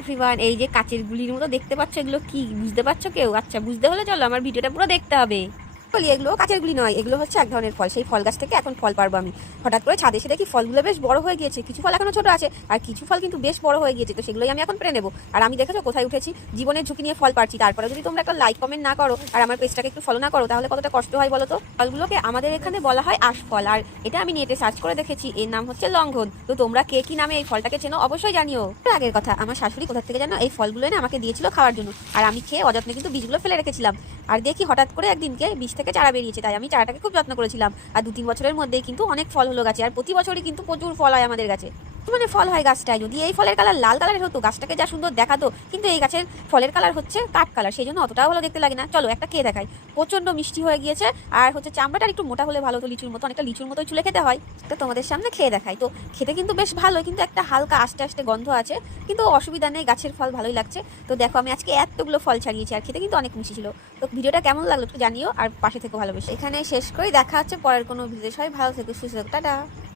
Everyone, এই যে কাচের গুলির মতো দেখতে পাচ্ছ, এগুলো কি বুঝতে পারছো কেউ? আচ্ছা, বুঝতে হলে চলো আমার ভিডিওটা পুরো দেখতে হবে। বলি, এগুলো কাচের গুলি নয়, এগুলো হচ্ছে এক ধরনের ফল। সেই ফল গাছ থেকে এখন ফল পারবো আমি। হঠাৎ করে ছাদে এসে দেখি ফলগুলো বেশ বড় হয়ে গিয়েছে। কিছু ফল এখনো ছোট আছে, আর কিছু ফল কিন্তু বেশ বড় হয়ে গিয়েছে। তো সেগুলোই আমি এখন পেরে নেবো। আর আমি দেখেছো কোথায় উঠেছি? জীবনের ঝুঁকি নিয়ে ফল পারছি। তারপরে যদি তোমরা একটা লাইক কমেন্ট না করো আর আমার পেজটাকে একটু ফলো না করো, তাহলে কতটা কষ্ট হয় বলো তো। ফলগুলোকে আমাদের এখানে বলা হয় আশফল, আর এটা আমি নেটে সার্চ করে দেখেছি, এর নাম হচ্ছে লঙ্ঘন। তো তোমরা কে কি নামে এই ফলটাকে চেনো অবশ্যই জানিও। আগের কথা, আমার শাশুড়ি কোথা থেকে জানো এই ফলগুলো এনে আমাকে দিয়েছিল খাওয়ার জন্য, আর আমি খেয়ে অযত্নে কিন্তু বীজগুলো ফেলে রেখেছিলাম। আর দেখি হঠাৎ করে একদিনকে বীজ থেকে চারা বেরিয়েছে, তাই আমি চারাটাকে খুব যত্ন করেছিলাম। আর 2-3 বছরের মধ্যেই কিন্তু অনেক ফল হলো গাছে, আর প্রতি বছরই কিন্তু প্রচুর ফল হয় আমাদের গাছে। মানে ফল হয় গাছটায়। যদি এই ফলের কালার লাল কালারের হতো, গাছটাকে যা সুন্দর দেখাতো, কিন্তু এই গাছের ফলের কালার হচ্ছে কাঠ কালার, সেই জন্য অতটাও ভালো দেখতে লাগে না। চলো একটা খেয়ে দেখাই। প্রচন্ড মিষ্টি হয়ে গিয়েছে, আর হচ্ছে চামড়াটা একটু মোটা হলে ভালো হতো, লিচুর মতো, অনেকটা লিচুর মতোই চুলে খেতে হয়। তো তোমাদের সামনে খেয়ে দেখাই। তো খেতে কিন্তু বেশ ভালো, কিন্তু একটা হালকা আস্তে আস্তে গন্ধ আছে, কিন্তু অসুবিধা নেই, গাছের ফল ভালোই লাগছে। তো দেখো, আমি আজকে এতগুলো ফল ছাড়িয়েছি, আর খেতে কিন্তু অনেক মিষ্টি ছিল। তো ভিডিওটা কেমন লাগলো একটু জানিও, আর পাশে থেকে ভালোবেসে এখানে শেষ করে দেখা হচ্ছে পরের কোনো ভিডিও। সবাই ভালো থেকো, সুস্থ থেকো, টাটা।